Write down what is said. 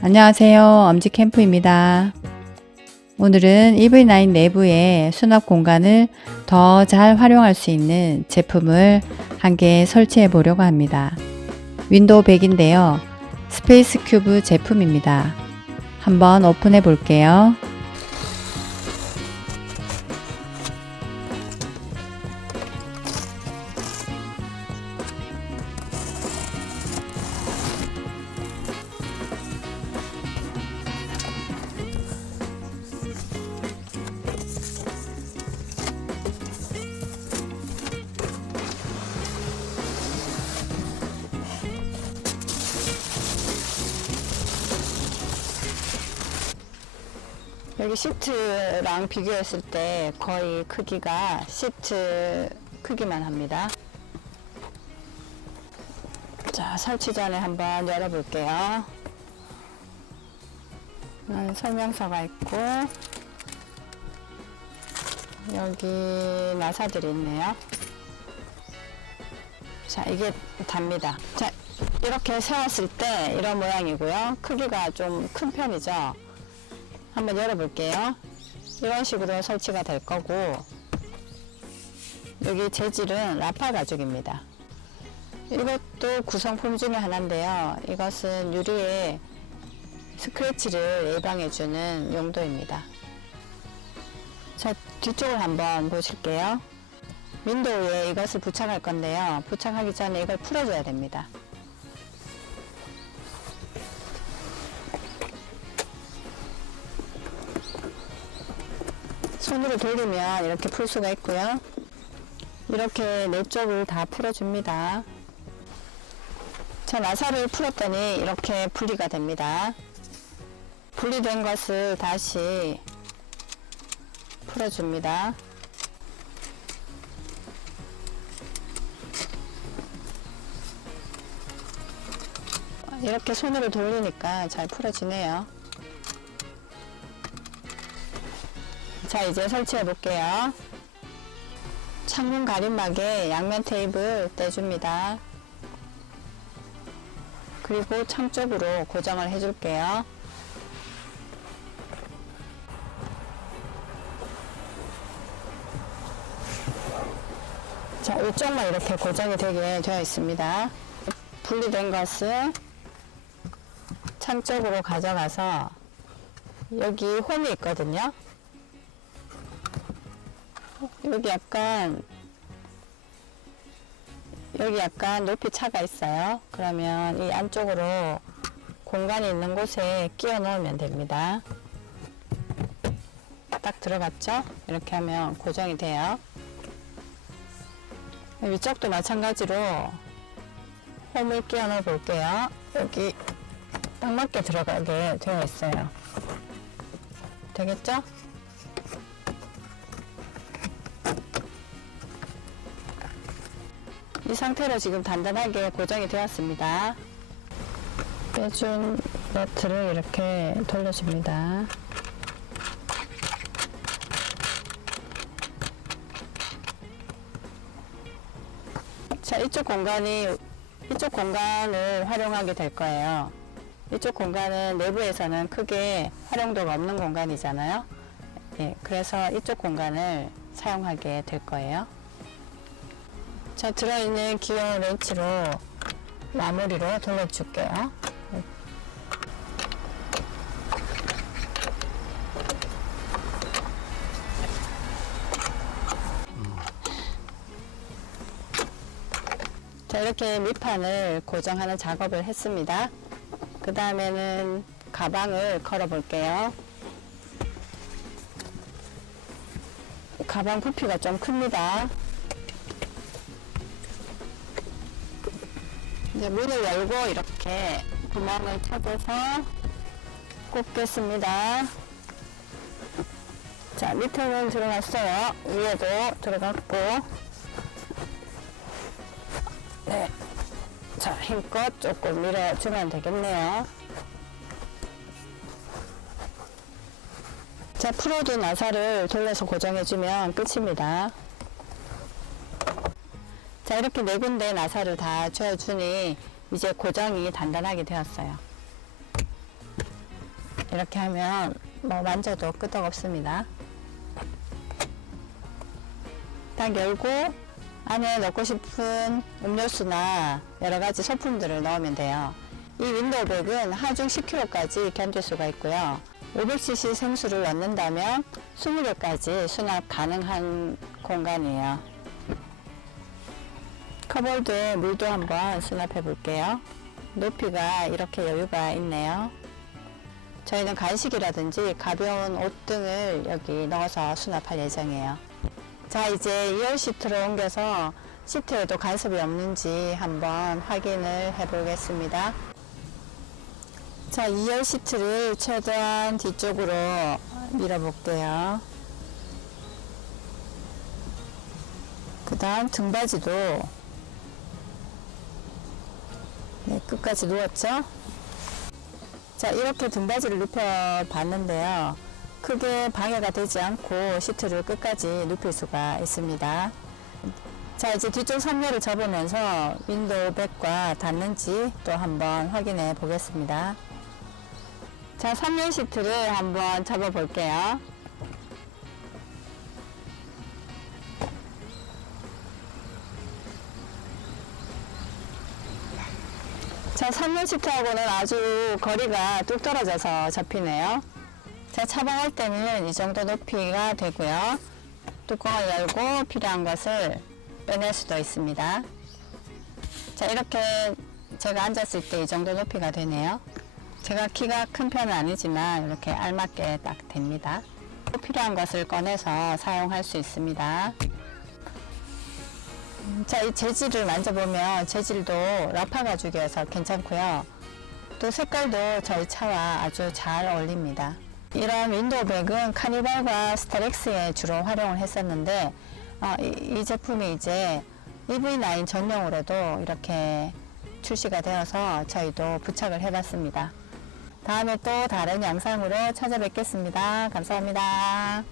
안녕하세요. 엄지 캠프입니다. 오늘은 EV9 내부의 수납 공간을 더 잘 활용할 수 있는 제품을 한 개 설치해 보려고 합니다. 윈도우 100인데요. 스페이스 큐브 제품입니다. 한번 오픈해 볼게요. 여기 시트랑 비교했을 때 거의 크기가 시트 크기만 합니다. 자, 설치 전에 한번 열어볼게요. 음, 설명서가 있고, 여기 나사들이 있네요. 자, 이게 답니다. 자, 이렇게 세웠을 때 이런 모양이고요. 크기가 좀 큰 편이죠. 한번 열어볼게요. 이런 식으로 설치가 될 거고 여기 재질은 라파 가죽입니다. 이것도 구성품 중에 하나인데요. 이것은 유리에 스크래치를 예방해주는 용도입니다. 자, 뒤쪽을 한번 보실게요. 윈도우에 이것을 부착할 건데요. 부착하기 전에 이걸 풀어줘야 됩니다. 손으로 돌리면 이렇게 풀 수가 있고요. 이렇게 네 쪽을 다 풀어줍니다. 자, 나사를 풀었더니 이렇게 분리가 됩니다. 분리된 것을 다시 풀어줍니다. 이렇게 손으로 돌리니까 잘 풀어지네요. 자 이제 설치해 볼게요. 창문 가림막에 양면 테이프 떼줍니다. 그리고 창 쪽으로 고정을 해 줄게요. 자 이쪽만 이렇게 고정이 되게 되어 있습니다. 분리된 것을 창 쪽으로 가져가서 여기 홈이 있거든요 여기 약간 여기 약간 높이 차가 있어요. 그러면 이 안쪽으로 공간이 있는 곳에 끼워 넣으면 됩니다. 딱 들어갔죠? 이렇게 하면 고정이 돼요. 위쪽도 마찬가지로 홈을 끼워 넣어 볼게요. 여기 딱 맞게 들어가게 되어 있어요. 되겠죠? 이 상태로 지금 단단하게 고정이 되었습니다. 빼준 너트를 이렇게 돌려줍니다. 자, 이쪽 공간이, 이쪽 공간을 활용하게 될 거예요. 이쪽 공간은 내부에서는 크게 활용도가 없는 공간이잖아요. 예, 그래서 이쪽 공간을 사용하게 될 거예요. 자, 들어있는 귀여운 렌치로 마무리로 돌려줄게요. 자, 이렇게 밑판을 고정하는 작업을 했습니다. 그 다음에는 가방을 걸어 볼게요. 가방 부피가 좀 큽니다. 이제 문을 열고 이렇게 구멍을 찾아서 꼽겠습니다. 자, 밑에는 들어갔어요. 위에도 들어갔고. 네. 자, 힘껏 조금 밀어주면 되겠네요. 자, 풀어둔 나사를 돌려서 고정해주면 끝입니다. 자 이렇게 네 군데 나사를 다 조여주니 이제 고정이 단단하게 되었어요 이렇게 하면 뭐 만져도 끄떡 없습니다. 딱 열고 안에 넣고 싶은 음료수나 여러 가지 소품들을 넣으면 돼요. 이 윈도우백은 하중 10kg까지 견딜 수가 있고요. 500cc 생수를 넣는다면 20개까지 수납 가능한 공간이에요. 커볼드에 물도 한번 수납해 볼게요. 높이가 이렇게 여유가 있네요. 저희는 간식이라든지 가벼운 옷 등을 여기 넣어서 수납할 예정이에요. 자, 이제 2열 시트로 옮겨서 시트에도 간섭이 없는지 한번 확인을 해 보겠습니다. 자, 2열 시트를 최대한 뒤쪽으로 밀어 볼게요. 그 다음 등받이도 끝까지 누웠죠? 자, 이렇게 등받이를 눕혀 봤는데요. 크게 방해가 되지 않고 시트를 끝까지 눕힐 수가 있습니다. 자, 이제 뒤쪽 선멸을 접으면서 윈도우 백과 닿는지 또 한번 확인해 보겠습니다. 자, 3열 시트를 한번 접어 볼게요. 자, 3열 시트하고는 아주 거리가 뚝 떨어져서 접히네요. 자, 차방할 때는 이 정도 높이가 되고요. 뚜껑을 열고 필요한 것을 빼낼 수도 있습니다. 자, 이렇게 제가 앉았을 때 이 정도 높이가 되네요. 제가 키가 큰 편은 아니지만 이렇게 알맞게 딱 됩니다. 또 필요한 것을 꺼내서 사용할 수 있습니다. 음, 자, 이 재질을 만져보면 재질도 라파 가죽이어서 괜찮고요. 또 색깔도 저희 차와 아주 잘 어울립니다. 이런 윈도우 백은 카니발과 스타렉스에 주로 활용을 했었는데 어, 이, 이 제품이 이제 EV9 전용으로도 이렇게 출시가 되어서 저희도 부착을 해봤습니다. 다음에 또 다른 영상으로 찾아뵙겠습니다. 감사합니다.